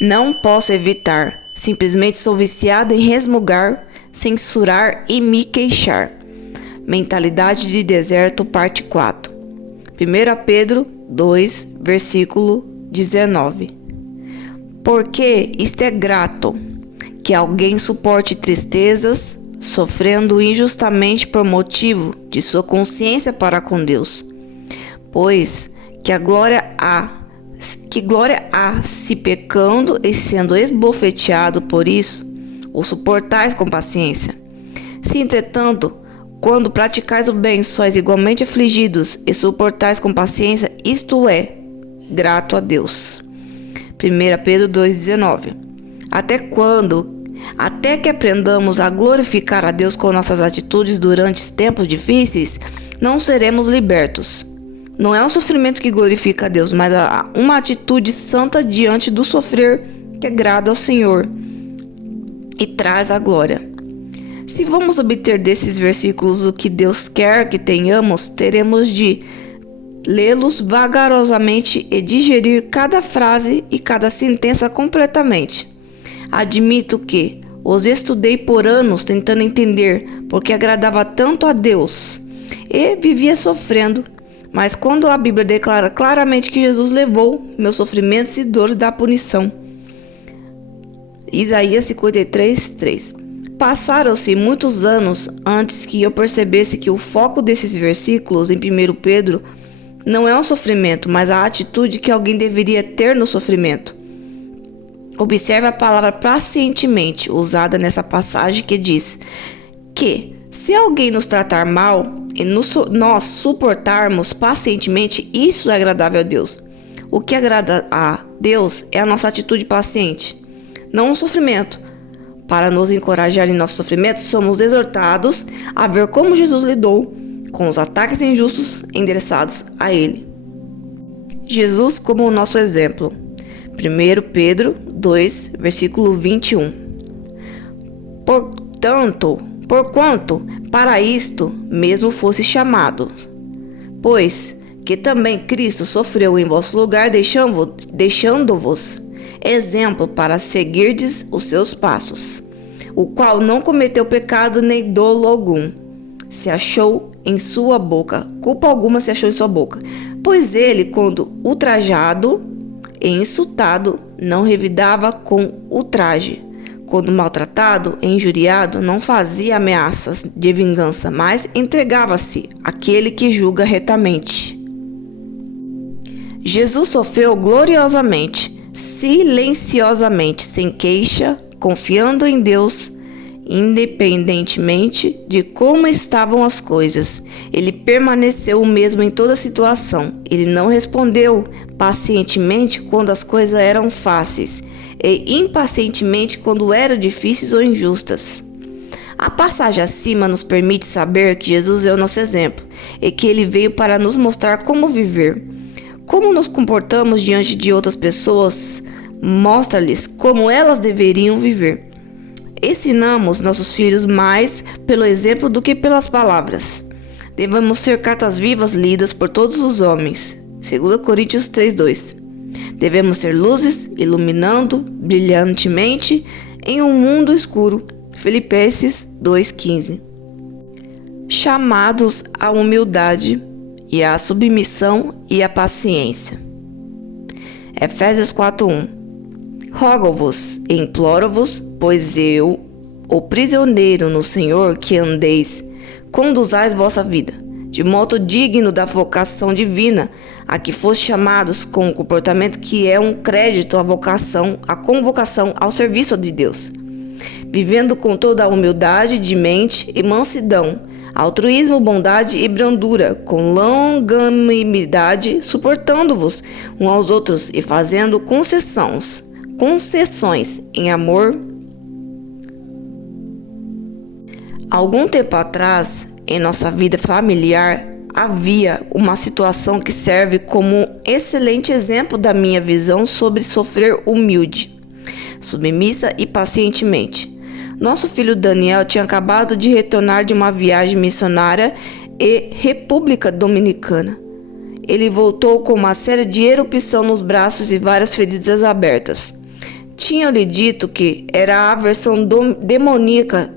Não posso evitar, simplesmente sou viciada em resmungar, censurar e me queixar. Mentalidade de deserto, parte 4. 1 Pedro 2, versículo 19. Porque isto é grato, que alguém suporte tristezas, sofrendo injustamente por motivo de sua consciência para com Deus. Pois que glória há se pecando e sendo esbofeteado por isso, o suportais com paciência. Se, entretanto, quando praticais o bem, sois igualmente afligidos e suportais com paciência, isto é, grato a Deus. 1 Pedro 2,19. Até quando? Até que aprendamos a glorificar a Deus com nossas atitudes durante tempos difíceis, não seremos libertos. Não é o sofrimento que glorifica a Deus, mas uma atitude santa diante do sofrer que agrada ao Senhor e traz a glória. Se vamos obter desses versículos o que Deus quer que tenhamos, teremos de lê-los vagarosamente e digerir cada frase e cada sentença completamente. Admito que os estudei por anos tentando entender porque agradava tanto a Deus e vivia sofrendo. Mas quando a Bíblia declara claramente que Jesus levou meus sofrimentos e dores da punição. Isaías 53, 3. Passaram-se muitos anos antes que eu percebesse que o foco desses versículos em 1 Pedro não é o sofrimento, mas a atitude que alguém deveria ter no sofrimento. Observe a palavra pacientemente usada nessa passagem que diz que se alguém nos tratar mal e nós suportarmos pacientemente, isso é agradável a Deus. O que agrada a Deus é a nossa atitude paciente, não o sofrimento. Para nos encorajar em nosso sofrimento, somos exortados a ver como Jesus lidou com os ataques injustos endereçados a Ele. Jesus como o nosso exemplo. 1 Pedro 2, versículo 21. Porquanto para isto mesmo fosse chamados, pois que também Cristo sofreu em vosso lugar, deixando-vos exemplo para seguirdes os seus passos, o qual não cometeu pecado nem dolo algum, se achou em sua boca, culpa alguma se achou em sua boca, pois ele, quando ultrajado e insultado, não revidava com ultraje. Quando maltratado e injuriado, não fazia ameaças de vingança, mas entregava-se àquele que julga retamente. Jesus sofreu gloriosamente, silenciosamente, sem queixa, confiando em Deus, independentemente de como estavam as coisas. Ele permaneceu o mesmo em toda situação. Ele não respondeu pacientemente quando as coisas eram fáceis e impacientemente quando eram difíceis ou injustas. A passagem acima nos permite saber que Jesus é o nosso exemplo e que ele veio para nos mostrar como viver. Como nos comportamos diante de outras pessoas mostra-lhes como elas deveriam viver. Ensinamos nossos filhos mais pelo exemplo do que pelas palavras. Devemos ser cartas vivas lidas por todos os homens. 2 Coríntios 3:2. Devemos ser luzes iluminando brilhantemente em um mundo escuro. Filipenses 2:15. Chamados à humildade e à submissão e à paciência. Efésios 4:1. Rogo-vos e imploro-vos, pois eu, o prisioneiro no Senhor, que andeis, conduzais vossa vida, de modo digno da vocação divina, a que foste chamados com um comportamento que é um crédito à convocação ao serviço de Deus, vivendo com toda a humildade de mente e mansidão, altruísmo, bondade e brandura, com longanimidade, suportando-vos uns aos outros e fazendo concessões em amor. Algum tempo atrás, em nossa vida familiar, havia uma situação que serve como um excelente exemplo da minha visão sobre sofrer humilde, submissa e pacientemente. Nosso filho Daniel tinha acabado de retornar de uma viagem missionária e República Dominicana. Ele voltou com uma série de erupção nos braços e várias feridas abertas. Tinham-lhe dito que era a versão demoníaca,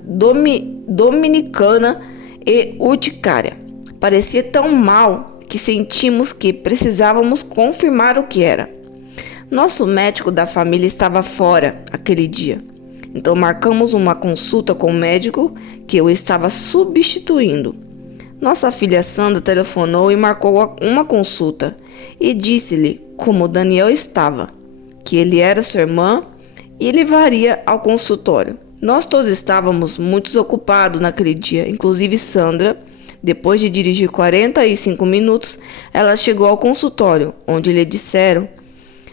dominicana e urticária. Parecia tão mal que sentimos que precisávamos confirmar o que era. Nosso médico da família estava fora aquele dia. Então marcamos uma consulta com o médico que eu estava substituindo. Nossa filha Sandra telefonou e marcou uma consulta e disse-lhe como Daniel estava, que ele era sua irmã e levaria ao consultório. Nós todos estávamos muito ocupados naquele dia, inclusive Sandra. Depois de dirigir 45 minutos, ela chegou ao consultório, onde lhe disseram: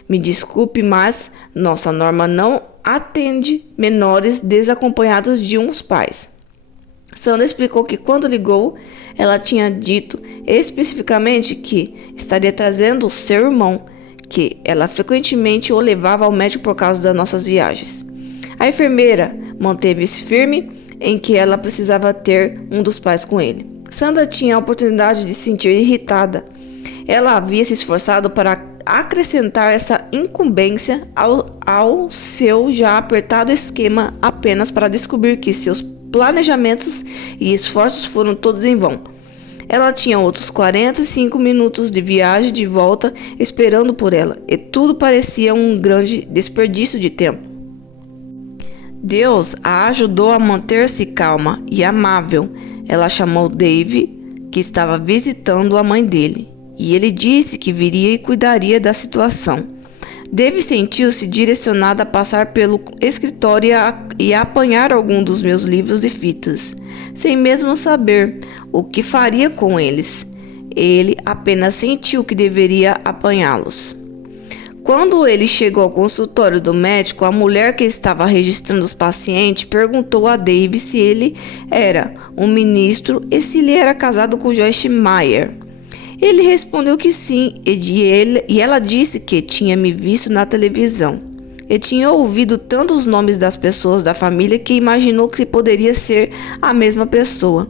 "Me desculpe, mas nossa norma não atende menores desacompanhados de uns pais." Sandra explicou que quando ligou, ela tinha dito especificamente que estaria trazendo o seu irmão, que ela frequentemente o levava ao médico por causa das nossas viagens. A enfermeira manteve-se firme em que ela precisava ter um dos pais com ele. Sandra tinha a oportunidade de se sentir irritada. Ela havia se esforçado para acrescentar essa incumbência ao seu já apertado esquema apenas para descobrir que seus planejamentos e esforços foram todos em vão. Ela tinha outros 45 minutos de viagem de volta esperando por ela, e tudo parecia um grande desperdício de tempo. Deus a ajudou a manter-se calma e amável. Ela chamou Dave, que estava visitando a mãe dele, e ele disse que viria e cuidaria da situação. Dave sentiu-se direcionado a passar pelo escritório e a apanhar algum dos meus livros e fitas, sem mesmo saber o que faria com eles. Ele apenas sentiu que deveria apanhá-los. Quando ele chegou ao consultório do médico, a mulher que estava registrando os pacientes perguntou a Dave se ele era um ministro e se ele era casado com Joyce Meyer. Ele respondeu que sim, e ela disse que tinha me visto na televisão. E tinha ouvido tantos nomes das pessoas da família que imaginou que poderia ser a mesma pessoa.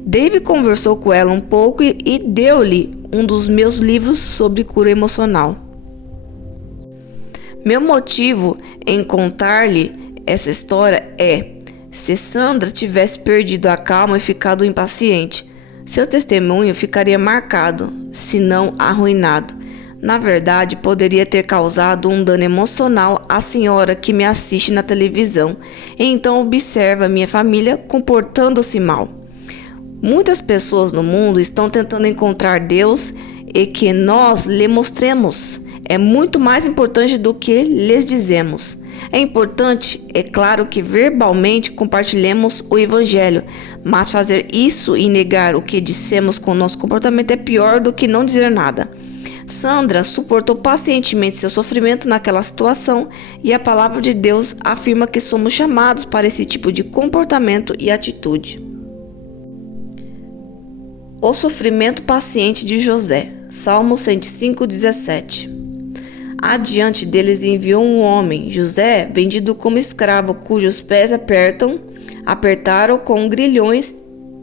Dave conversou com ela um pouco e deu-lhe um dos meus livros sobre cura emocional. Meu motivo em contar-lhe essa história é: se Sandra tivesse perdido a calma e ficado impaciente, seu testemunho ficaria marcado, se não arruinado. Na verdade, poderia ter causado um dano emocional à senhora que me assiste na televisão e então observa minha família comportando-se mal. Muitas pessoas no mundo estão tentando encontrar Deus e que nós lhe mostremos. É muito mais importante do que lhes dizemos. É importante, é claro, que verbalmente compartilhemos o Evangelho, mas fazer isso e negar o que dissemos com nosso comportamento é pior do que não dizer nada. Sandra suportou pacientemente seu sofrimento naquela situação e a palavra de Deus afirma que somos chamados para esse tipo de comportamento e atitude. O sofrimento paciente de José. Salmo 105:17. Adiante deles enviou um homem, José, vendido como escravo, cujos pés apertaram com grilhões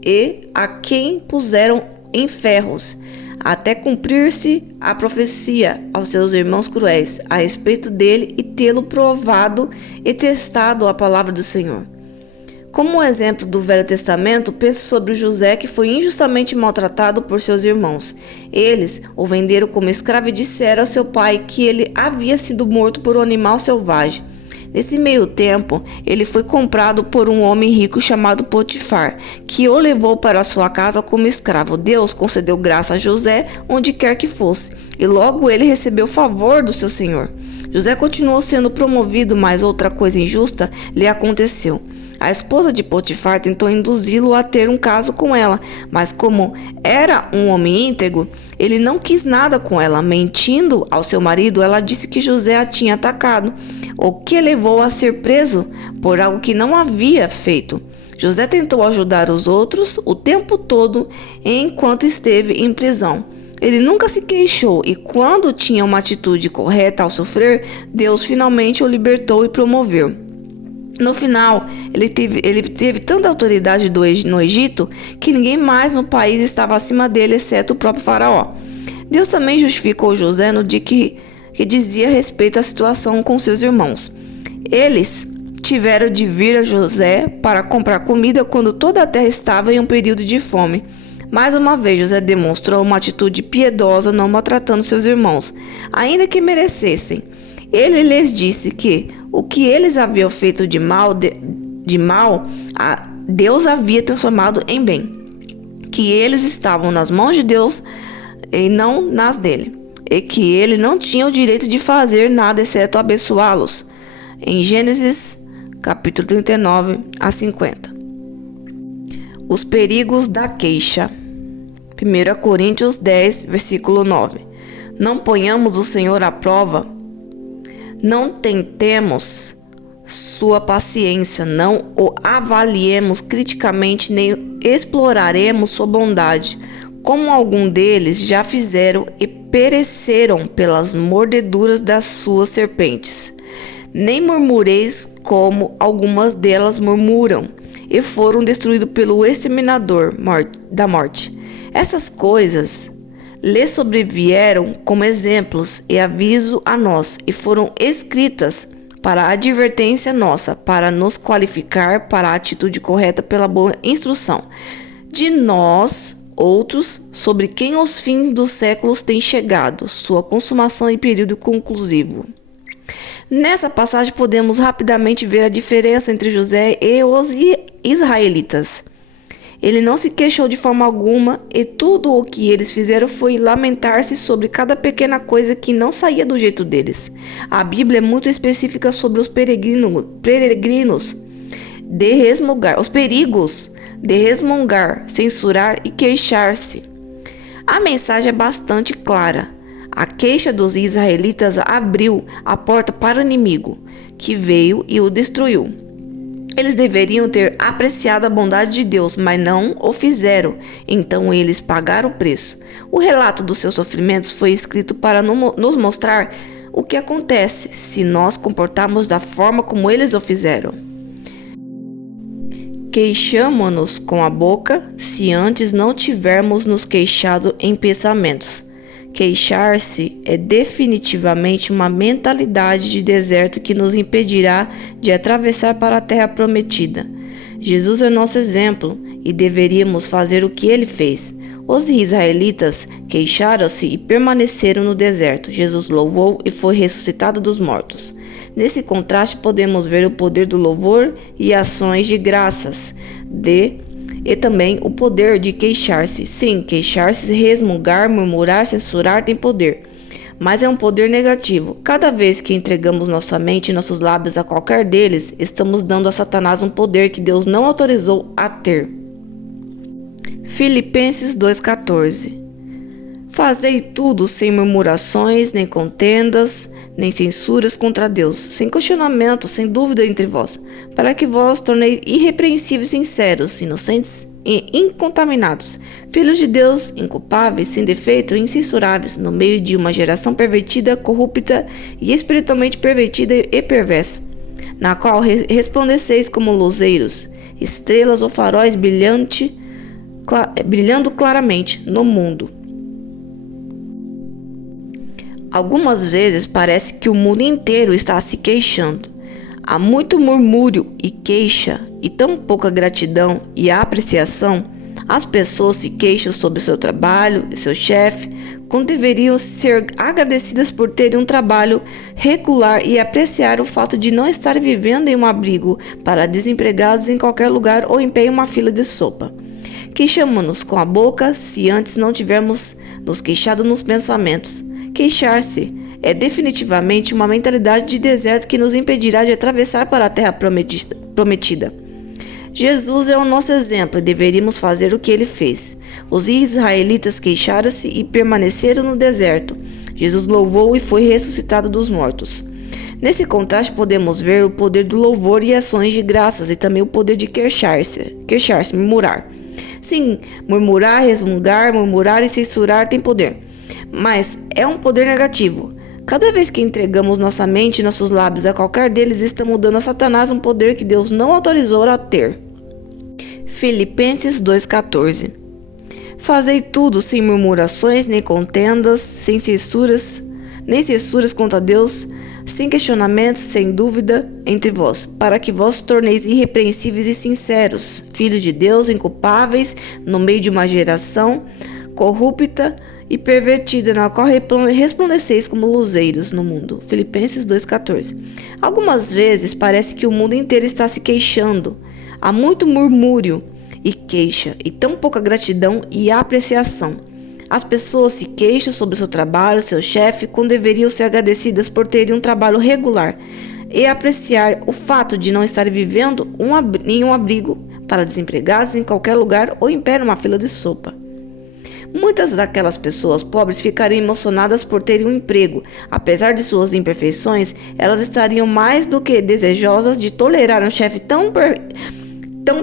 e a quem puseram em ferros, até cumprir-se a profecia aos seus irmãos cruéis a respeito dele e tê-lo provado e testado a palavra do Senhor. Como exemplo do Velho Testamento, pense sobre José, que foi injustamente maltratado por seus irmãos. Eles o venderam como escravo e disseram a seu pai que ele havia sido morto por um animal selvagem. Nesse meio tempo, ele foi comprado por um homem rico chamado Potifar, que o levou para sua casa como escravo. Deus concedeu graça a José onde quer que fosse, e logo ele recebeu o favor do seu senhor. José continuou sendo promovido, mas outra coisa injusta lhe aconteceu. A esposa de Potifar tentou induzi-lo a ter um caso com ela, mas como era um homem íntegro, ele não quis nada com ela. Mentindo ao seu marido, ela disse que José a tinha atacado, o que levou a ser preso por algo que não havia feito. José tentou ajudar os outros o tempo todo enquanto esteve em prisão. Ele nunca se queixou e quando tinha uma atitude correta ao sofrer, Deus finalmente o libertou e promoveu. No final, ele teve tanta autoridade no Egito que ninguém mais no país estava acima dele, exceto o próprio faraó. Deus também justificou José no dia que dizia respeito à situação com seus irmãos. Eles tiveram de vir a José para comprar comida quando toda a terra estava em um período de fome. Mais uma vez, José demonstrou uma atitude piedosa, não maltratando seus irmãos, ainda que merecessem. Ele lhes disse que o que eles haviam feito de mal, Deus havia transformado em bem, que eles estavam nas mãos de Deus e não nas dele, e que ele não tinha o direito de fazer nada exceto abençoá-los. Em Gênesis, capítulo 39 a 50. Os perigos da queixa. 1 Coríntios 10, versículo 9. Não ponhamos o Senhor à prova, não tentemos sua paciência, não o avaliemos criticamente, nem exploraremos sua bondade, como algum deles já fizeram e pereceram pelas mordeduras das suas serpentes. Nem murmureis como algumas delas murmuram, e foram destruídos pelo exterminador da morte. Essas coisas lhes sobrevieram como exemplos e aviso a nós, e foram escritas para a advertência nossa, para nos qualificar para a atitude correta pela boa instrução de nós outros, sobre quem os fins dos séculos têm chegado, sua consumação e período conclusivo. Nessa passagem podemos rapidamente ver a diferença entre José e os israelitas. Ele não se queixou de forma alguma, e tudo o que eles fizeram foi lamentar-se sobre cada pequena coisa que não saía do jeito deles. A Bíblia é muito específica sobre os peregrinos de resmungar, os perigos de resmungar, censurar e queixar-se. A mensagem é bastante clara. A queixa dos israelitas abriu a porta para o inimigo, que veio e o destruiu. Eles deveriam ter apreciado a bondade de Deus, mas não o fizeram, então eles pagaram o preço. O relato dos seus sofrimentos foi escrito para nos mostrar o que acontece se nós comportarmos da forma como eles o fizeram. Queixamo-nos com a boca, se antes não tivermos nos queixado em pensamentos. Queixar-se é definitivamente uma mentalidade de deserto que nos impedirá de atravessar para a terra prometida. Jesus é nosso exemplo e deveríamos fazer o que ele fez. Os israelitas queixaram-se e permaneceram no deserto. Jesus louvou e foi ressuscitado dos mortos. Nesse contraste podemos ver o poder do louvor e ações de graças e também o poder de queixar-se. Sim, queixar-se, resmungar, murmurar, censurar tem poder, mas é um poder negativo. Cada vez que entregamos nossa mente e nossos lábios a qualquer deles, estamos dando a Satanás um poder que Deus não autorizou a ter. Filipenses 2,14. Fazei tudo sem murmurações, nem contendas, nem censuras contra Deus, sem questionamento, sem dúvida entre vós, para que vós torneis irrepreensíveis, sinceros, inocentes e incontaminados, filhos de Deus, inculpáveis, sem defeito e incensuráveis, no meio de uma geração pervertida, corrupta e espiritualmente pervertida e perversa, na qual resplandeceis como luzeiros, estrelas ou faróis brilhando claramente no mundo. Algumas vezes parece que o mundo inteiro está se queixando. Há muito murmúrio e queixa e tão pouca gratidão e apreciação. As pessoas se queixam sobre o seu trabalho e seu chefe, quando deveriam ser agradecidas por terem um trabalho regular e apreciar o fato de não estar vivendo em um abrigo para desempregados em qualquer lugar ou em pé em uma fila de sopa. Queixamo-nos com a boca se antes não tivermos nos queixado nos pensamentos. Queixar-se é definitivamente uma mentalidade de deserto que nos impedirá de atravessar para a terra prometida. Jesus é o nosso exemplo e deveríamos fazer o que ele fez. Os israelitas queixaram-se e permaneceram no deserto. Jesus louvou e foi ressuscitado dos mortos. Nesse contraste podemos ver o poder do louvor e ações de graças e também o poder de queixar-se, murmurar. Sim, murmurar, resmungar, murmurar e censurar tem poder. Mas é um poder negativo. Cada vez que entregamos nossa mente e nossos lábios a qualquer deles, estamos dando a Satanás um poder que Deus não autorizou a ter. Filipenses 2,14. Fazei tudo sem murmurações nem contendas, sem censuras, nem censúrias contra Deus, sem questionamentos, sem dúvida entre vós, para que vós torneis irrepreensíveis e sinceros, filhos de Deus, inculpáveis, no meio de uma geração corrupta e pervertida, na qual resplandeceis como luzeiros no mundo. Filipenses 2,14. Algumas vezes parece que o mundo inteiro está se queixando. Há muito murmúrio e queixa, e tão pouca gratidão e apreciação. As pessoas se queixam sobre o seu trabalho, seu chefe, quando deveriam ser agradecidas por terem um trabalho regular e apreciar o fato de não estarem vivendo em um abrigo para desempregados em qualquer lugar ou em pé numa fila de sopa. Muitas daquelas pessoas pobres ficariam emocionadas por terem um emprego. Apesar de suas imperfeições, elas estariam mais do que desejosas de tolerar um chefe tão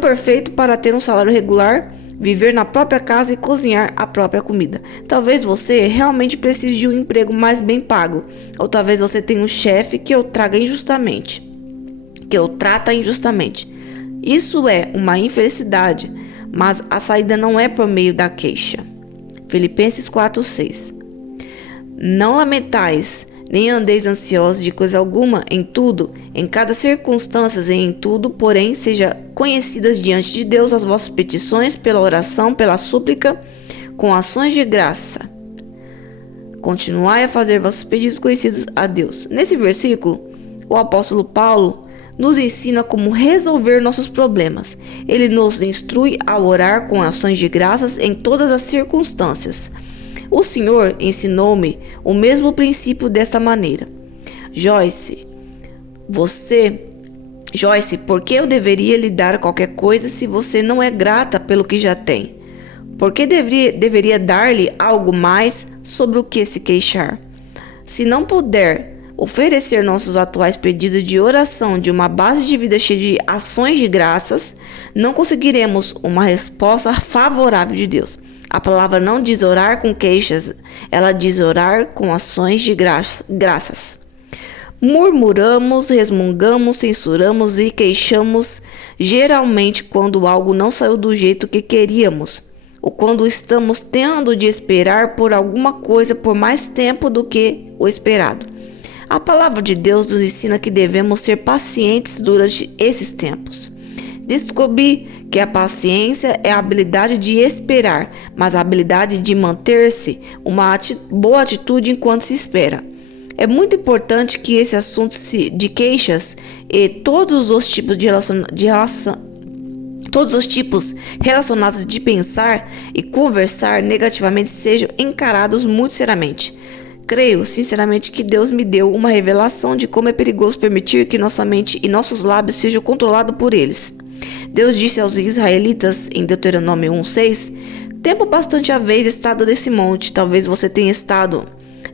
perfeito para ter um salário regular, viver na própria casa e cozinhar a própria comida. Talvez você realmente precise de um emprego mais bem pago, ou talvez você tenha um chefe que o trata injustamente. Isso é uma infelicidade, mas a saída não é por meio da queixa. Filipenses 4:6. Não lamentais, nem andeis ansiosos de coisa alguma, em tudo, em cada circunstância e em tudo, porém, seja conhecidas diante de Deus as vossas petições, pela oração, pela súplica, com ações de graça. Continuai a fazer vossos pedidos conhecidos a Deus. Nesse versículo, o apóstolo Paulo nos ensina como resolver nossos problemas. Ele nos instrui a orar com ações de graças em todas as circunstâncias. O Senhor ensinou-me o mesmo princípio desta maneira. Joyce, por que eu deveria lhe dar qualquer coisa se você não é grata pelo que já tem? Por que deveria dar-lhe algo mais sobre o que se queixar? Se não puder oferecer nossos atuais pedidos de oração de uma base de vida cheia de ações de graças, não conseguiremos uma resposta favorável de Deus. A palavra não diz orar com queixas, ela diz orar com ações de graças. Murmuramos, resmungamos, censuramos e queixamos geralmente quando algo não saiu do jeito que queríamos, ou quando estamos tendo de esperar por alguma coisa por mais tempo do que o esperado. A palavra de Deus nos ensina que devemos ser pacientes durante esses tempos. Descobri que a paciência é a habilidade de esperar, mas a habilidade de manter-se uma boa atitude enquanto se espera. É muito importante que esse assunto de queixas e todos os tipos relacionados de pensar e conversar negativamente sejam encarados muito seriamente. Creio sinceramente que Deus me deu uma revelação de como é perigoso permitir que nossa mente e nossos lábios sejam controlados por eles. Deus disse aos israelitas em Deuteronômio 1:6: tempo bastante haveis estado desse monte. Talvez você tenha estado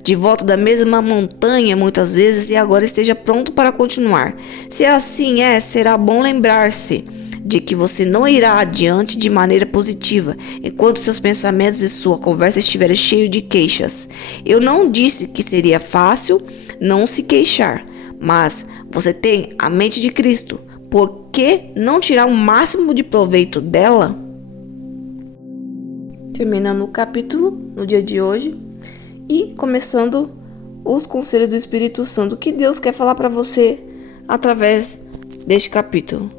de volta da mesma montanha muitas vezes e agora esteja pronto para continuar. Se assim é, será bom lembrar-se de que você não irá adiante de maneira positiva enquanto seus pensamentos e sua conversa estiverem cheios de queixas. Eu não disse que seria fácil não se queixar, mas você tem a mente de Cristo. Por que não tirar o máximo de proveito dela? Terminando o capítulo no dia de hoje e começando os conselhos do Espírito Santo que Deus quer falar para você através deste capítulo.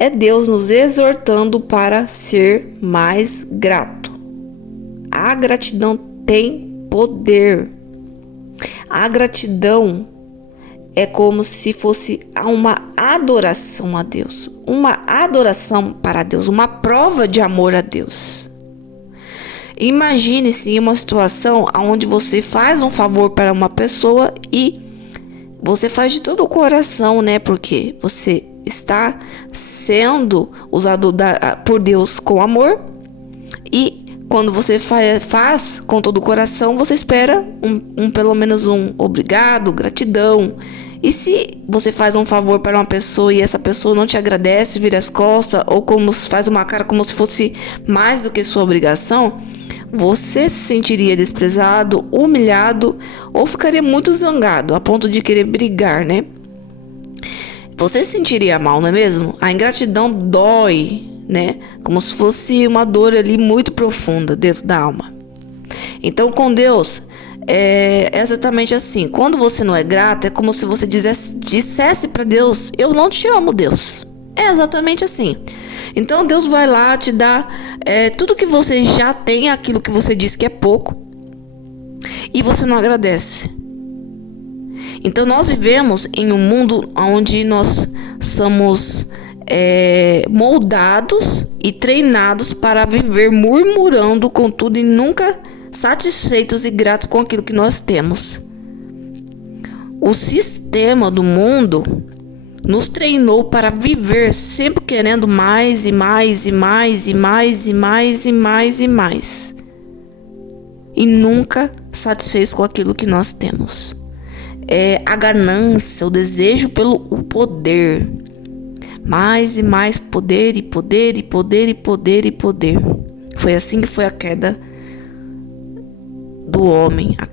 É Deus nos exortando para ser mais grato. A gratidão tem poder. A gratidão é como se fosse uma adoração a Deus. Uma adoração para Deus. Uma prova de amor a Deus. Imagine-se em uma situação onde você faz um favor para uma pessoa e você faz de todo o coração, né? Porque você está sendo usado por Deus com amor e quando você faz com todo o coração, você espera pelo menos um obrigado, gratidão. E se você faz um favor para uma pessoa e essa pessoa não te agradece, vira as costas ou faz uma cara como se fosse mais do que sua obrigação, você se sentiria desprezado, humilhado ou ficaria muito zangado a ponto de querer brigar, né? Você se sentiria mal, não é mesmo? A ingratidão dói, né? Como se fosse uma dor ali muito profunda dentro da alma. Então, com Deus, é exatamente assim. Quando você não é grato, é como se você dissesse para Deus: eu não te amo, Deus. É exatamente assim. Então Deus vai lá te dar tudo que você já tem, aquilo que você diz que é pouco, e você não agradece. Então nós vivemos em um mundo onde nós somos moldados e treinados para viver murmurando com tudo e nunca satisfeitos e gratos com aquilo que nós temos. O sistema do mundo nos treinou para viver sempre querendo mais e mais e mais e mais e mais e mais e mais, e nunca satisfeitos com aquilo que nós temos. A ganância, o desejo pelo poder, mais e mais poder e poder e poder e poder e poder. Foi assim que foi a queda do homem, a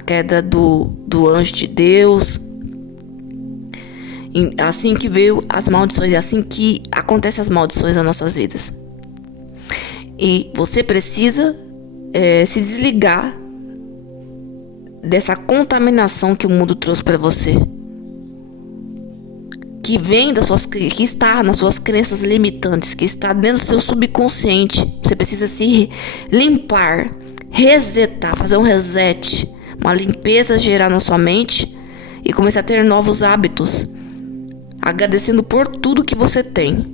queda do anjo de Deus. Assim que veio as maldições, é assim que acontecem as maldições nas nossas vidas. E você precisa se desligar dessa contaminação que o mundo trouxe para você, que vem que está nas suas crenças limitantes, que está dentro do seu subconsciente. Você precisa se limpar, resetar, fazer um reset, uma limpeza geral na sua mente e começar a ter novos hábitos, agradecendo por tudo que você tem.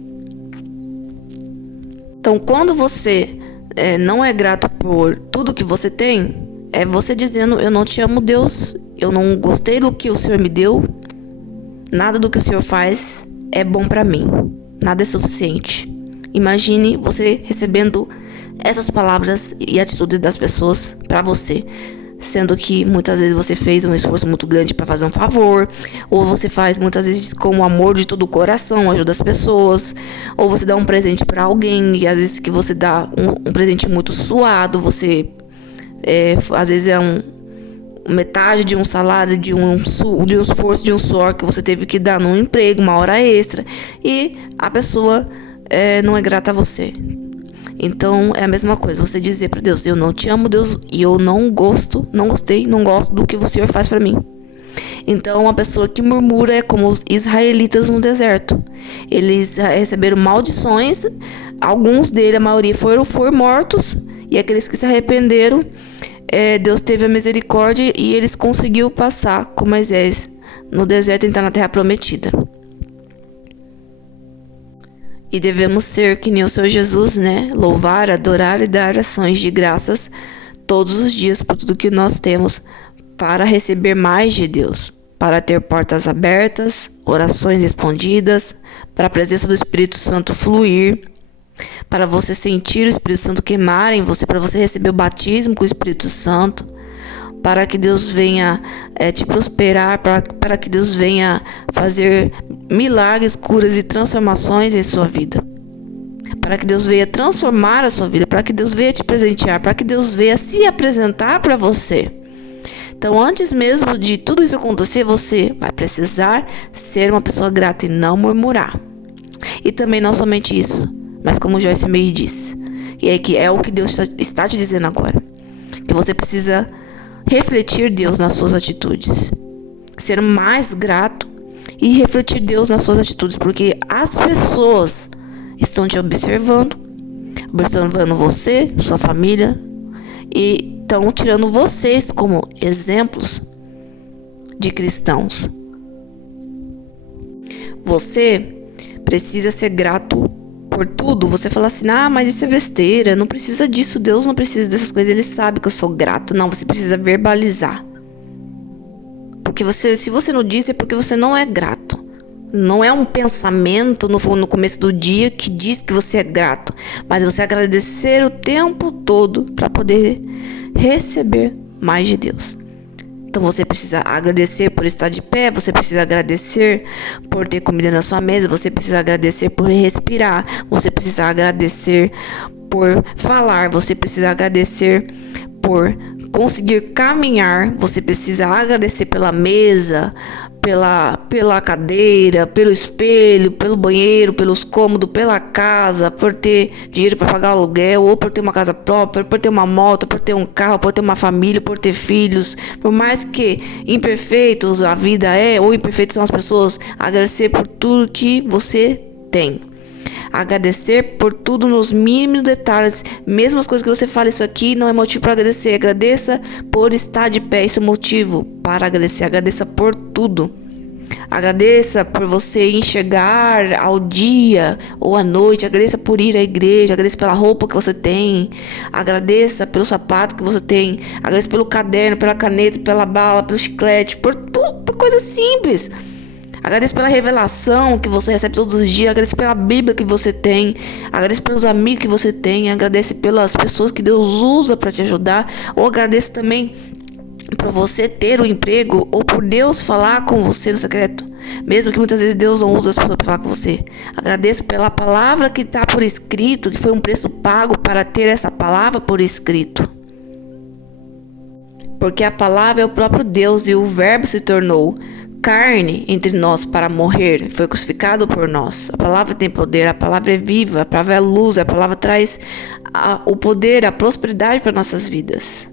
Então, quando você não é grato por tudo que você tem, é você dizendo: eu não te amo, Deus, eu não gostei do que o Senhor me deu, nada do que o Senhor faz é bom para mim, nada é suficiente. Imagine você recebendo essas palavras e atitudes das pessoas para você, sendo que muitas vezes você fez um esforço muito grande para fazer um favor, ou você faz muitas vezes com o amor de todo o coração, ajuda as pessoas, ou você dá um presente para alguém e às vezes que você dá um presente muito suado, você às vezes metade de um salário, de um esforço, de um suor que você teve que dar num emprego, uma hora extra, e a pessoa não é grata a você. Então é a mesma coisa, você dizer para Deus: eu não te amo, Deus, e eu não gosto do que o Senhor faz para mim. Então uma pessoa que murmura é como os israelitas no deserto. Eles receberam maldições, alguns deles, a maioria foram mortos, e aqueles que se arrependeram, Deus teve a misericórdia e eles conseguiram passar com Moisés no deserto e entrar na terra prometida. E devemos ser que nem o Senhor Jesus, né? Louvar, adorar e dar ações de graças todos os dias por tudo que nós temos, para receber mais de Deus, para ter portas abertas, orações respondidas, para a presença do Espírito Santo fluir, para você sentir o Espírito Santo queimar em você, para você receber o batismo com o Espírito Santo, para que Deus venha te prosperar, para que Deus venha fazer milagres, curas e transformações em sua vida, para que Deus venha transformar a sua vida, para que Deus venha te presentear, para que Deus venha se apresentar para você. Então, antes mesmo de tudo isso acontecer, você vai precisar ser uma pessoa grata e não murmurar. E também não somente isso, mas como Joyce Meyer disse, que é o que Deus está te dizendo agora, que você precisa refletir Deus nas suas atitudes, ser mais grato e refletir Deus nas suas atitudes, porque as pessoas estão te observando você, sua família, e estão tirando vocês como exemplos de cristãos. Você precisa ser grato por tudo. Você fala assim: mas isso é besteira, não precisa disso, Deus não precisa dessas coisas, Ele sabe que eu sou grato. Não, você precisa verbalizar, porque se você não diz, é porque você não é grato. Não é um pensamento no começo do dia que diz que você é grato, mas você agradecer o tempo todo para poder receber mais de Deus. Então você precisa agradecer por estar de pé, você precisa agradecer por ter comida na sua mesa, você precisa agradecer por respirar, você precisa agradecer por falar, você precisa agradecer por conseguir caminhar, você precisa agradecer pela mesa, pela cadeira, pelo espelho, pelo banheiro, pelos cômodos, pela casa, por ter dinheiro para pagar o aluguel, ou por ter uma casa própria, por ter uma moto, por ter um carro, por ter uma família, por ter filhos. Por mais que imperfeitos a vida é, ou imperfeitos são as pessoas, agradecer por tudo que você tem. Agradecer por tudo nos mínimos detalhes. Mesmo as coisas que você fala, isso aqui não é motivo para agradecer. Agradeça por estar de pé, isso é motivo para agradecer. Agradeça por tudo. Agradeça por você enxergar ao dia ou à noite. Agradeça por ir à igreja. Agradeça pela roupa que você tem. Agradeça pelo sapato que você tem. Agradeça pelo caderno, pela caneta, pela bala, pelo chiclete, por coisas simples. Agradeça pela revelação que você recebe todos os dias. Agradeça pela Bíblia que você tem. Agradeça pelos amigos que você tem. Agradeça pelas pessoas que Deus usa para te ajudar. Ou agradeça também por você ter um emprego, ou por Deus falar com você no secreto, mesmo que muitas vezes Deus não use as pessoas para falar com você. Agradeço pela palavra que está por escrito, que foi um preço pago para ter essa palavra por escrito. Porque a palavra é o próprio Deus, e o verbo se tornou carne entre nós para morrer, foi crucificado por nós. A palavra tem poder, a palavra é viva, a palavra é luz, a palavra traz o poder, a prosperidade para nossas vidas.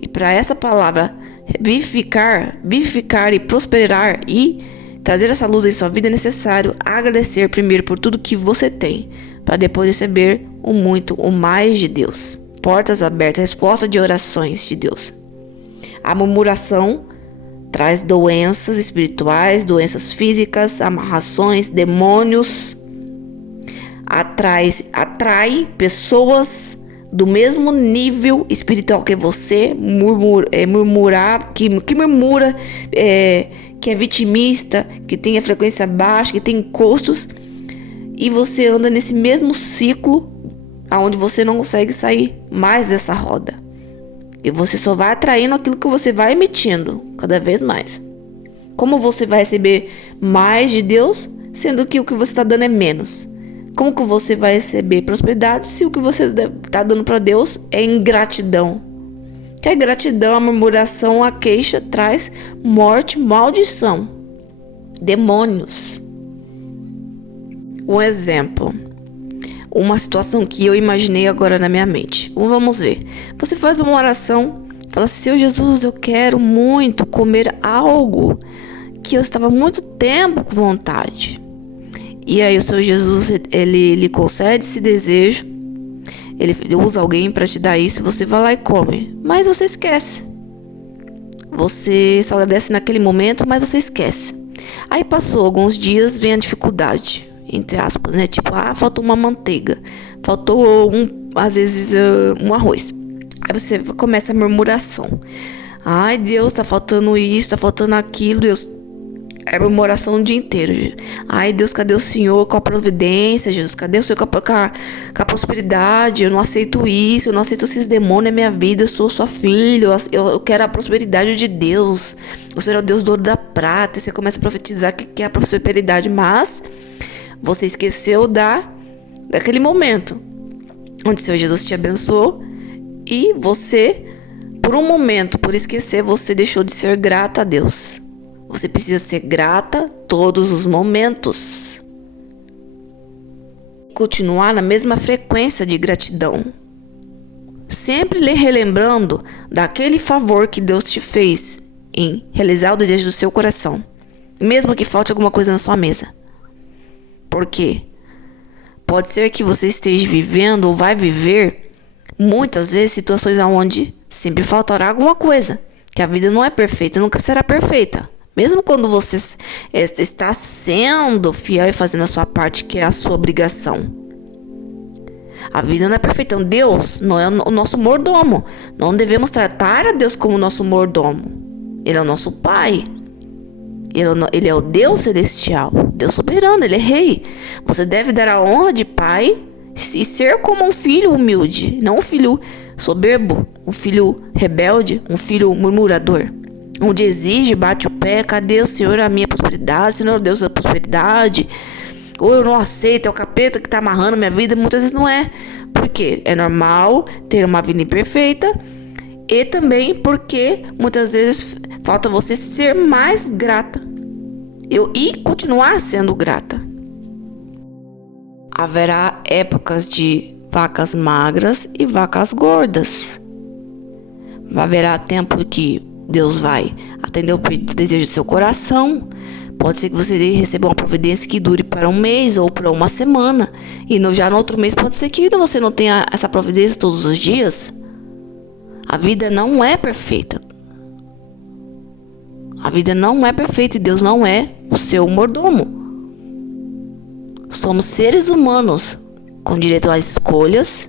E para essa palavra vivificar e prosperar e trazer essa luz em sua vida, é necessário agradecer primeiro por tudo que você tem, para depois receber o muito, o mais de Deus. Portas abertas, resposta de orações de Deus. A murmuração traz doenças espirituais, doenças físicas, amarrações, demônios. Atrai pessoas do mesmo nível espiritual que você, murmurar, que murmura, que é vitimista, que tem a frequência baixa, que tem encostos, e você anda nesse mesmo ciclo, aonde você não consegue sair mais dessa roda. E você só vai atraindo aquilo que você vai emitindo cada vez mais. Como você vai receber mais de Deus, sendo que o que você está dando é menos? Como que você vai receber prosperidade se o que você está dando para Deus é ingratidão? Que a ingratidão, a murmuração, a queixa traz morte, maldição, demônios. Um exemplo. Uma situação que eu imaginei agora na minha mente. Vamos ver. Você faz uma oração, fala assim: Senhor Jesus, eu quero muito comer algo que eu estava há muito tempo com vontade. E aí o Senhor Jesus, ele concede esse desejo, ele usa alguém para te dar isso, você vai lá e come. Mas você esquece. Você só agradece naquele momento, mas você esquece. Aí passou alguns dias, vem a dificuldade, entre aspas, né? Tipo, faltou uma manteiga, faltou às vezes um arroz. Aí você começa a murmuração. Ai, Deus, tá faltando isso, tá faltando aquilo, Deus. É murmuração o dia inteiro. Ai, Deus, cadê o Senhor com a providência, Jesus? Cadê o Senhor com a prosperidade? Eu não aceito isso, eu não aceito esses demônios na minha vida. Eu sou sua filha, eu quero a prosperidade de Deus. O Senhor é o Deus do ouro da prata. E você começa a profetizar que é a prosperidade, mas você esqueceu daquele momento onde o Senhor Jesus te abençoou, e você, por um momento, por esquecer, você deixou de ser grata a Deus. Você precisa ser grata todos os momentos. Continuar na mesma frequência de gratidão. Sempre lhe relembrando daquele favor que Deus te fez em realizar o desejo do seu coração. Mesmo que falte alguma coisa na sua mesa. Por quê? Pode ser que você esteja vivendo ou vai viver muitas vezes situações onde sempre faltará alguma coisa. Que a vida não é perfeita, nunca será perfeita. Mesmo quando você está sendo fiel e fazendo a sua parte, que é a sua obrigação. A vida não é perfeita. Então, Deus não é o nosso mordomo. Não devemos tratar a Deus como nosso mordomo. Ele é o nosso Pai. Ele é o Deus celestial, Deus soberano, Ele é rei. Você deve dar a honra de pai e ser como um filho humilde, não um filho soberbo, um filho rebelde, um filho murmurador, onde exige, bate o pé: cadê o Senhor, a minha prosperidade? Senhor, Deus da prosperidade. Ou eu não aceito, é o capeta que está amarrando minha vida. Muitas vezes não é. Por quê? É normal ter uma vida imperfeita E também porque muitas vezes falta você ser mais grata e continuar sendo grata. Haverá épocas de vacas magras e vacas gordas. Haverá tempo que Deus vai atender o desejo do seu coração. Pode ser que você receba uma providência que dure para um mês ou para uma semana. E já no outro mês pode ser que você não tenha essa providência todos os dias. A vida não é perfeita. A vida não é perfeita e Deus não é o seu mordomo. Somos seres humanos com direito às escolhas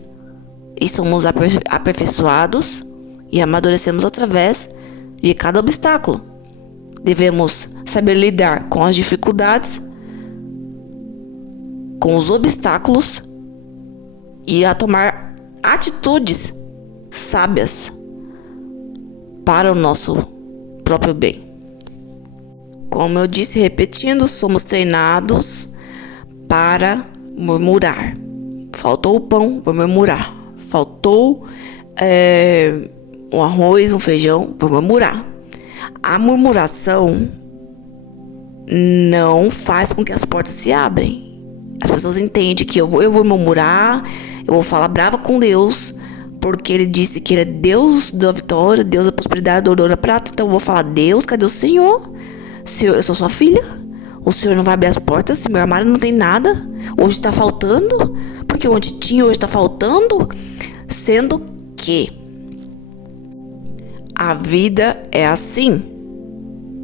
e somos aperfeiçoados e amadurecemos através de cada obstáculo. Devemos saber lidar com as dificuldades, com os obstáculos e a tomar atitudes sábias para o nosso próprio bem. Como eu disse, repetindo, somos treinados para murmurar. Faltou o pão, vou murmurar. Faltou um arroz, um feijão, vou murmurar. A murmuração não faz com que as portas se abrem. As pessoas entendem que eu vou murmurar, eu vou falar brava com Deus, porque Ele disse que Ele é Deus da vitória, Deus da prosperidade, do ouro da prata. Então eu vou falar: Deus, cadê o Senhor? Eu sou sua filha. O Senhor não vai abrir as portas? Se meu armário não tem nada, hoje está faltando, porque onde tinha hoje está faltando. Sendo que a vida é assim.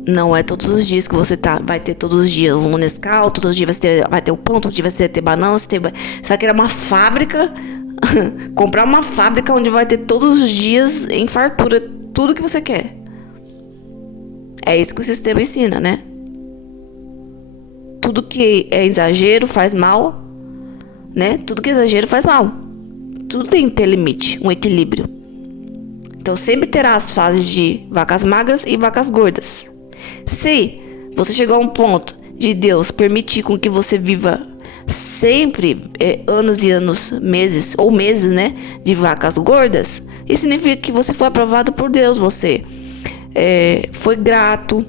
Não é todos os dias que você vai ter todos os dias um Nescau, todos os dias vai ter o pão, todos os dias vai ter banana, você vai querer uma fábrica, comprar uma fábrica onde vai ter todos os dias em fartura tudo que você quer. É isso que o sistema ensina, né? Tudo que é exagero faz mal, né? Tudo que é exagero faz mal. Tudo tem que ter limite, um equilíbrio. Então sempre terá as fases de vacas magras e vacas gordas. Se você chegar a um ponto de Deus permitir com que você viva sempre anos e anos, meses, né, de vacas gordas, isso significa que você foi aprovado por Deus, você foi grato,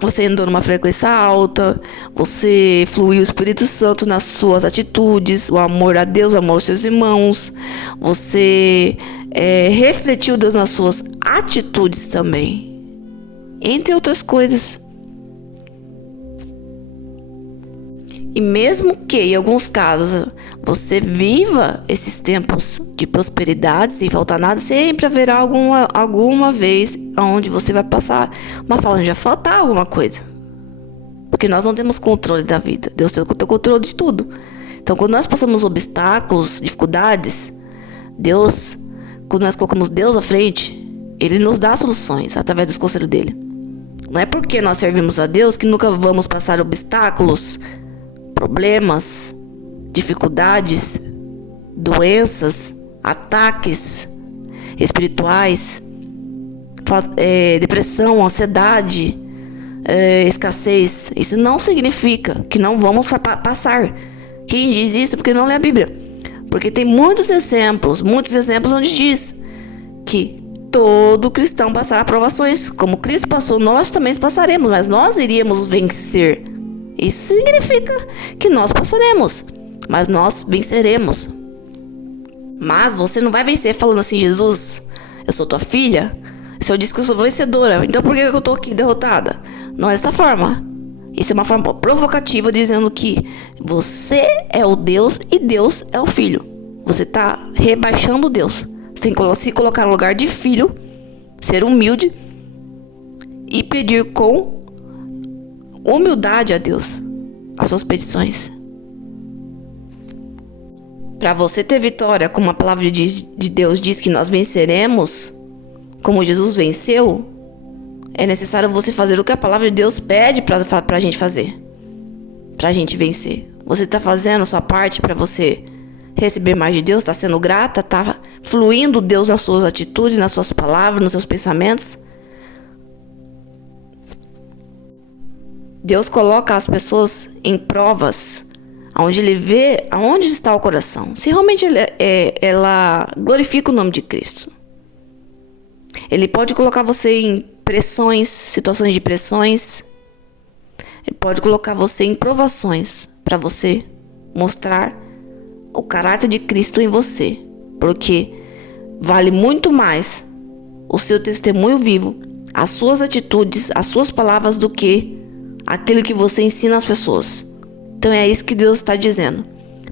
você andou numa frequência alta, você fluiu o Espírito Santo nas suas atitudes, o amor a Deus, o amor aos seus irmãos, você refletiu Deus nas suas atitudes também, entre outras coisas. E mesmo que em alguns casos você viva esses tempos de prosperidade sem faltar nada, sempre haverá alguma vez onde você vai passar uma fase onde vai faltar alguma coisa. Porque nós não temos controle da vida. Deus tem o controle de tudo. Então quando nós passamos obstáculos, dificuldades, Deus, quando nós colocamos Deus à frente, Ele nos dá soluções através dos conselhos dele. Não é porque nós servimos a Deus que nunca vamos passar obstáculos, problemas, dificuldades, doenças, ataques espirituais, depressão, ansiedade, escassez. Isso não significa que não vamos passar. Quem diz isso porque não lê a Bíblia. Porque tem muitos exemplos onde diz que todo cristão passará provações. Como Cristo passou, nós também passaremos, mas nós iríamos vencer. Isso significa que nós passaremos, mas nós venceremos. Mas você não vai vencer falando assim: Jesus, eu sou tua filha, o Senhor disse que eu sou vencedora, então por que eu tô aqui derrotada? Não é dessa forma. Isso é uma forma provocativa dizendo que você é o Deus e Deus é o filho. Você tá rebaixando Deus. Você tem que se colocar no lugar de filho, ser humilde e pedir com humildade a Deus as suas petições. Para você ter vitória, como a palavra de Deus diz que nós venceremos, como Jesus venceu, é necessário você fazer o que a palavra de Deus pede pra gente fazer, pra gente vencer. Você tá fazendo a sua parte para você receber mais de Deus? Tá sendo grata? Tá fluindo Deus nas suas atitudes, nas suas palavras, nos seus pensamentos? Deus coloca as pessoas em provas, onde Ele vê aonde está o coração. Se realmente ela glorifica o nome de Cristo. Ele pode colocar você em pressões, situações de pressões. Ele pode colocar você em provações para você mostrar o caráter de Cristo em você. Porque vale muito mais o seu testemunho vivo, as suas atitudes, as suas palavras, do que aquilo que você ensina às pessoas. Então é isso que Deus está dizendo.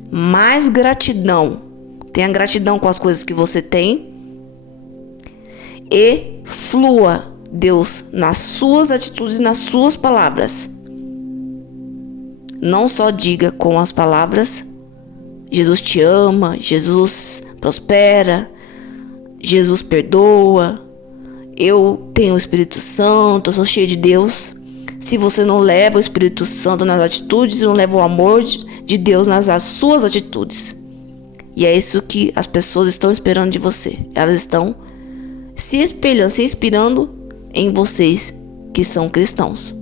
Mais gratidão. Tenha gratidão com as coisas que você tem. E flua Deus nas suas atitudes, nas suas palavras. Não só diga com as palavras: Jesus te ama, Jesus prospera, Jesus perdoa, eu tenho o Espírito Santo, eu sou cheio de Deus. Se você não leva o Espírito Santo nas atitudes, não leva o amor de Deus nas suas atitudes. E é isso que as pessoas estão esperando de você. Elas estão se espelhando, se inspirando em vocês que são cristãos.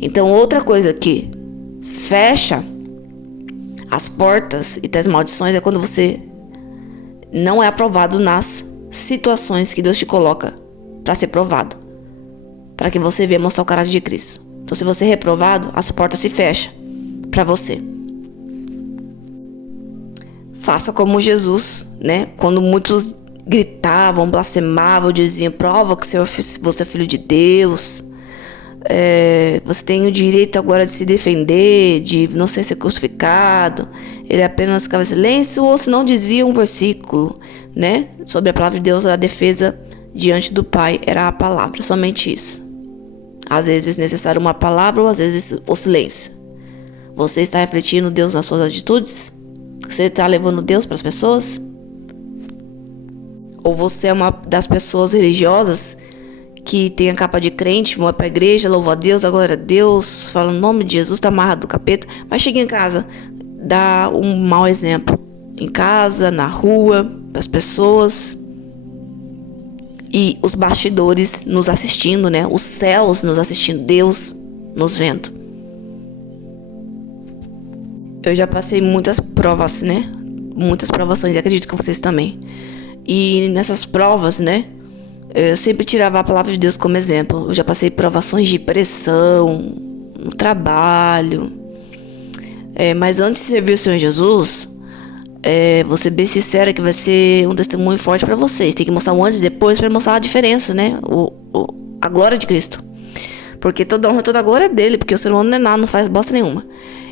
Então, outra coisa que fecha as portas e traz maldições é quando você não é aprovado nas situações que Deus te coloca para ser provado, para que você venha mostrar o caráter de Cristo. Então, se você é reprovado, as portas se fecham para você. Faça como Jesus, né? Quando muitos gritavam, blasfemavam, diziam: prova que você é filho de Deus. Você tem o direito agora de se defender, de não ser crucificado. Ele apenas ficava em silêncio, ou se não dizia um versículo, né? Sobre a palavra de Deus, a defesa diante do Pai era a palavra, somente isso. Às vezes é necessário uma palavra, ou às vezes o silêncio. Você está refletindo Deus nas suas atitudes? Você está levando Deus para as pessoas? Ou você é uma das pessoas religiosas que tem a capa de crente, vão para a igreja, louva a Deus, glória a Deus, fala o nome de Jesus, está amarrado do capeta, mas chega em casa, dá um mau exemplo. Em casa, na rua, para as pessoas. E os bastidores nos assistindo, né? Os céus nos assistindo, Deus nos vendo. Eu já passei muitas provas, né? Muitas provações, e acredito que vocês também. E nessas provas, né? Eu sempre tirava a palavra de Deus como exemplo. Eu já passei provações de pressão, no trabalho. Mas antes de servir o Senhor Jesus, vou ser bem sincera que vai ser um testemunho forte para vocês. Tem que mostrar um antes e depois para mostrar a diferença, né? A glória de Cristo. Porque toda honra, toda a glória é dele, porque o ser humano não é nada, não faz bosta nenhuma.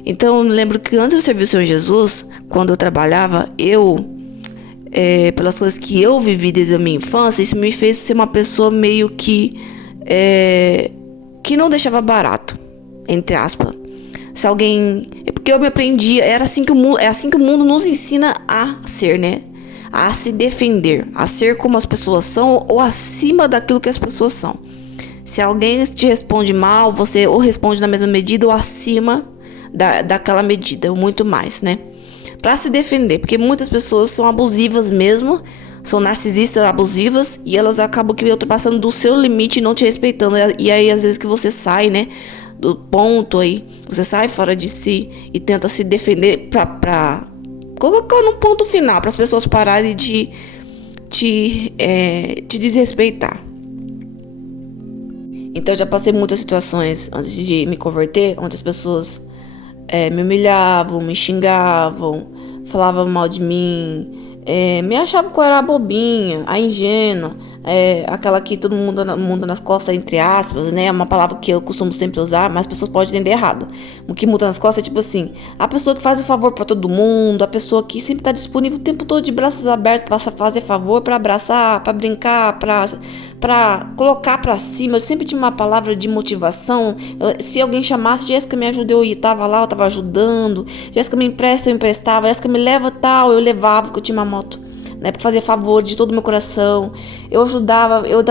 Então eu lembro que antes de servir o Senhor Jesus, quando eu trabalhava, pelas coisas que eu vivi desde a minha infância, isso me fez ser uma pessoa meio que não deixava barato, entre aspas. Se alguém... porque eu me aprendia, é assim que o mundo nos ensina a ser, né? A se defender, a ser como as pessoas são ou acima daquilo que as pessoas são. Se alguém te responde mal, você ou responde na mesma medida ou acima daquela medida, ou muito mais, né? Pra se defender, porque muitas pessoas são abusivas mesmo, são narcisistas abusivas, e elas acabam que ultrapassando do seu limite e não te respeitando. E aí às vezes que você sai, né, do ponto aí, você sai fora de si e tenta se defender pra colocar num ponto final, para as pessoas pararem de te desrespeitar. Então eu já passei muitas situações antes de me converter, onde as pessoas me humilhavam, me xingavam, falavam mal de mim, me achavam que eu era a bobinha, a ingênua, aquela que todo mundo nas costas, entre aspas, né? É uma palavra que eu costumo sempre usar, mas as pessoas podem entender errado. O que muda nas costas é tipo assim, a pessoa que faz o favor pra todo mundo, a pessoa que sempre tá disponível o tempo todo de braços abertos pra fazer favor, pra abraçar, pra brincar, pra colocar pra cima. Eu sempre tinha uma palavra de motivação. Se alguém chamasse, Jéssica, me ajuda, eu tava lá, eu tava ajudando. Jéssica, me empresta, eu emprestava. Jéssica, me leva tal, eu levava, porque eu tinha uma moto, né, pra fazer favor de todo o meu coração. Eu ajudava, eu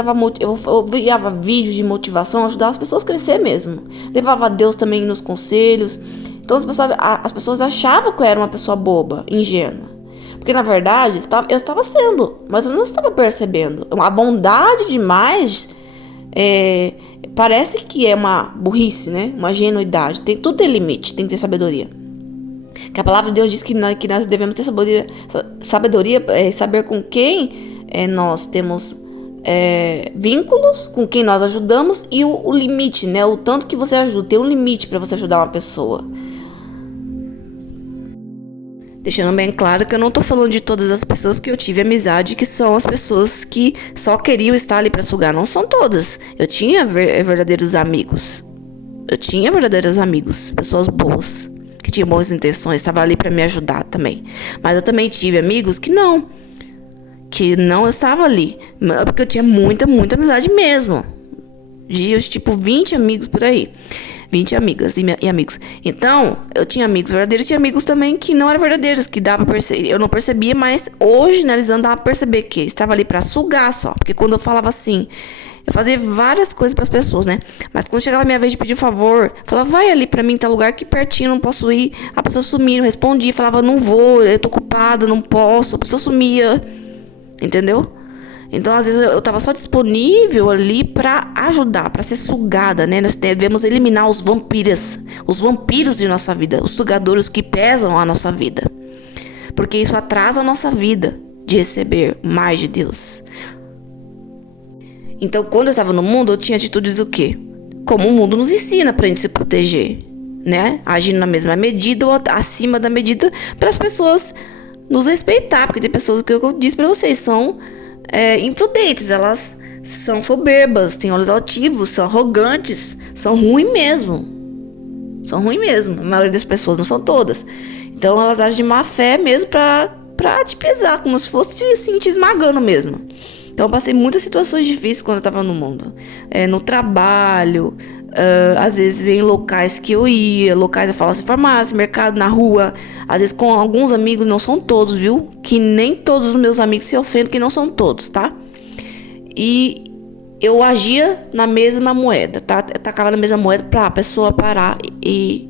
enviava vídeos de motivação, ajudava as pessoas a crescer mesmo. Levava a Deus também nos conselhos. Então as pessoas achavam que eu era uma pessoa boba, ingênua. Porque na verdade eu estava sendo, mas eu não estava percebendo. A bondade demais parece que é uma burrice, né? Uma ingenuidade. Tudo tem limite, tem que ter sabedoria. Que a palavra de Deus diz que nós devemos ter sabedoria, saber com quem nós temos vínculos com quem nós ajudamos e o limite, né? O tanto que você ajuda. Tem um limite para você ajudar uma pessoa. Deixando bem claro que eu não tô falando de todas as pessoas que eu tive amizade, que são as pessoas que só queriam estar ali para sugar. Não são todas. Eu tinha verdadeiros amigos. Pessoas boas, que tinham boas intenções, estavam ali para me ajudar também. Mas eu também tive amigos que não estavam ali, porque eu tinha muita amizade mesmo. De tipo 20 amigos por aí. 20 amigas e amigos. Então, eu tinha amigos verdadeiros, tinha amigos também que não eram verdadeiros, que dava pra perceber. Eu não percebia, mas hoje, analisando, dava pra perceber que estava ali pra sugar só. Porque quando eu falava assim, eu fazia várias coisas pras pessoas, né? Mas quando chegava a minha vez de pedir favor, falava, vai ali pra mim, tá lugar aqui pertinho, não posso ir. A pessoa sumia, não respondia, falava, não vou, eu tô ocupada, não posso. A pessoa sumia, entendeu? Então, às vezes, eu tava só disponível ali pra ajudar, pra ser sugada, né? Nós devemos eliminar os vampiros de nossa vida, os sugadores que pesam a nossa vida. Porque isso atrasa a nossa vida de receber mais de Deus. Então, quando eu estava no mundo, eu tinha atitudes do quê? Como o mundo nos ensina pra gente se proteger, né? Agindo na mesma medida ou acima da medida para as pessoas nos respeitar. Porque tem pessoas que eu disse pra vocês, são imprudentes, elas são soberbas, têm olhos altivos, são arrogantes, são ruins mesmo. A maioria das pessoas, não são todas. Então elas agem de má fé mesmo pra te pesar, como se fosse te esmagando mesmo. Então eu passei muitas situações difíceis quando eu tava no mundo. No trabalho, às vezes em locais que eu ia, locais eu falo assim, farmácia, mercado, na rua, às vezes com alguns amigos, não são todos, viu? Que nem todos os meus amigos se ofendem, que não são todos, tá? E eu agia na mesma moeda, tá? Eu tacava na mesma moeda pra pessoa parar e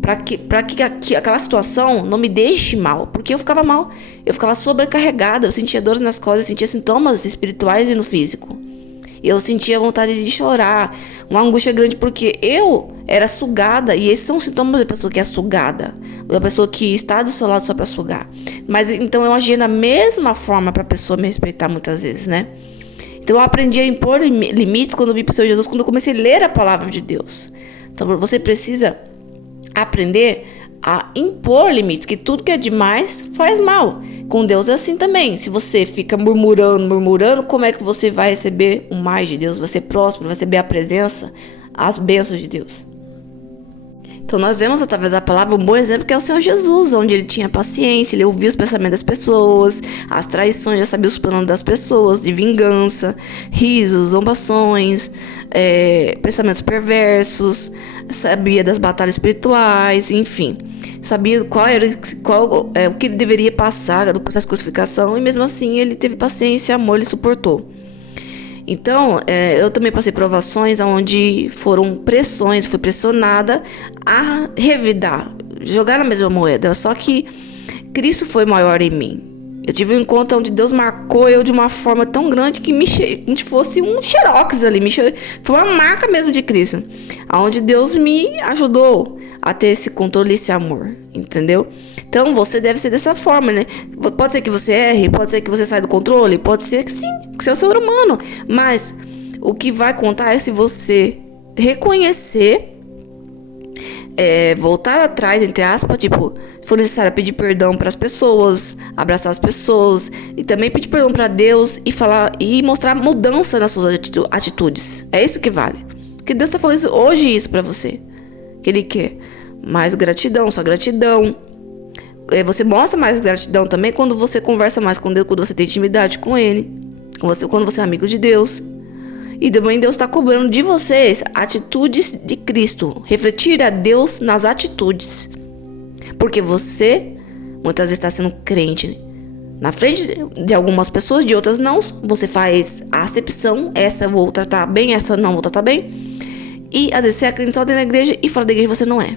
pra que aquela situação não me deixe mal, porque eu ficava mal, eu ficava sobrecarregada, eu sentia dores nas costas, eu sentia sintomas espirituais e no físico. Eu sentia vontade de chorar, uma angústia grande, porque eu era sugada, e esses são sintomas da pessoa que é sugada, da pessoa que está do seu lado só para sugar. Mas então eu agia na mesma forma para a pessoa me respeitar muitas vezes, né? Então eu aprendi a impor limites quando eu vi pro Senhor Jesus, quando eu comecei a ler a palavra de Deus. Então você precisa aprender a impor limites, que tudo que é demais faz mal. Com Deus é assim também. Se você fica murmurando, como é que você vai receber o mais de Deus? Vai ser próspero, vai receber a presença, as bênçãos de Deus. Então nós vemos através da palavra um bom exemplo que é o Senhor Jesus, onde ele tinha paciência, ele ouvia os pensamentos das pessoas, as traições, já sabia os planos das pessoas, de vingança, risos, zombações, pensamentos perversos, sabia das batalhas espirituais, enfim, sabia o que ele deveria passar do processo de crucificação, e mesmo assim ele teve paciência e amor, ele suportou. Então, eu também passei provações onde foram pressões, fui pressionada a revidar, jogar na mesma moeda. Só que Cristo foi maior em mim. Eu tive um encontro onde Deus marcou eu de uma forma tão grande que como se fosse um xerox ali. Foi uma marca mesmo de Cristo. Onde Deus me ajudou a ter esse controle, esse amor, entendeu? Então, você deve ser dessa forma, né? Pode ser que você erre, pode ser que você saia do controle, pode ser que sim, que você é um ser humano. Mas o que vai contar é se você reconhecer, voltar atrás, entre aspas, tipo, se for necessário pedir perdão para as pessoas, abraçar as pessoas e também pedir perdão para Deus e falar e mostrar mudança nas suas atitudes. É isso que vale. Que Deus tá falando hoje isso para você. Que Ele quer mais gratidão, só gratidão. Você mostra mais gratidão também quando você conversa mais com Deus, quando você tem intimidade com Ele, quando você é amigo de Deus. E também Deus está cobrando de vocês atitudes de Cristo, refletir a Deus nas atitudes. Porque você muitas vezes está sendo crente na frente de algumas pessoas, de outras não. Você faz a acepção, essa eu vou tratar bem, essa não vou tratar bem. E às vezes você é crente só dentro da igreja e fora da igreja você não é.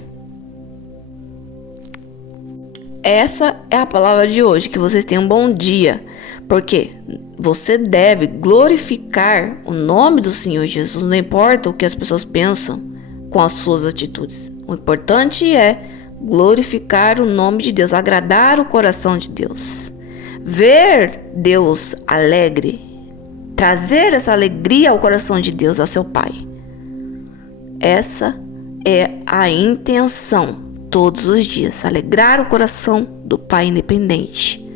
Essa é a palavra de hoje. Que vocês tenham um bom dia. Porque você deve glorificar o nome do Senhor Jesus. Não importa o que as pessoas pensam com as suas atitudes. O importante é glorificar o nome de Deus. Agradar o coração de Deus. Ver Deus alegre trazer essa alegria ao coração de Deus, ao seu Pai. Essa é a intenção todos os dias, alegrar o coração do Pai, independente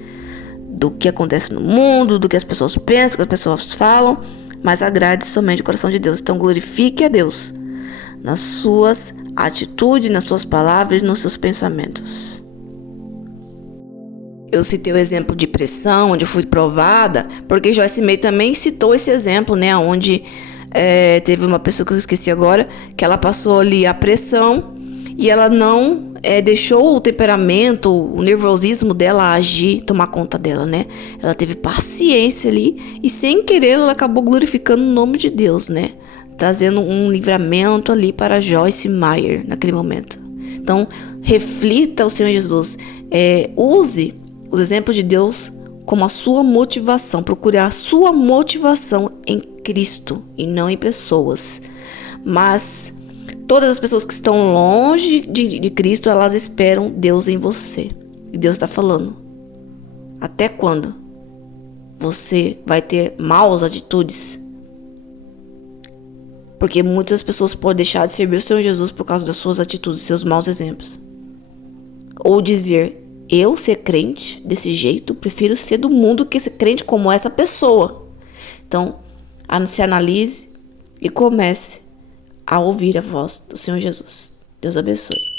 do que acontece no mundo, do que as pessoas pensam, do que as pessoas falam, mas agrade somente o coração de Deus. Então glorifique a Deus nas suas atitudes, nas suas palavras, nos seus pensamentos. Eu citei o exemplo de pressão, onde eu fui provada, porque Joyce Meyer também citou esse exemplo, né, onde teve uma pessoa que eu esqueci agora, que ela passou ali a pressão e ela não deixou o temperamento, o nervosismo dela agir, tomar conta dela, né? Ela teve paciência ali e sem querer ela acabou glorificando o nome de Deus, né? Trazendo um livramento ali para Joyce Meyer naquele momento. Então, reflita o Senhor Jesus. Use os exemplos de Deus como a sua motivação. Procure a sua motivação em Cristo e não em pessoas. Mas todas as pessoas que estão longe de Cristo, elas esperam Deus em você. E Deus está falando: até quando você vai ter maus atitudes? Porque muitas pessoas podem deixar de servir o Senhor Jesus por causa das suas atitudes, seus maus exemplos. Ou dizer: eu ser crente desse jeito, prefiro ser do mundo que ser crente como essa pessoa. Então, se analise e comece a ouvir a voz do Senhor Jesus. Deus abençoe.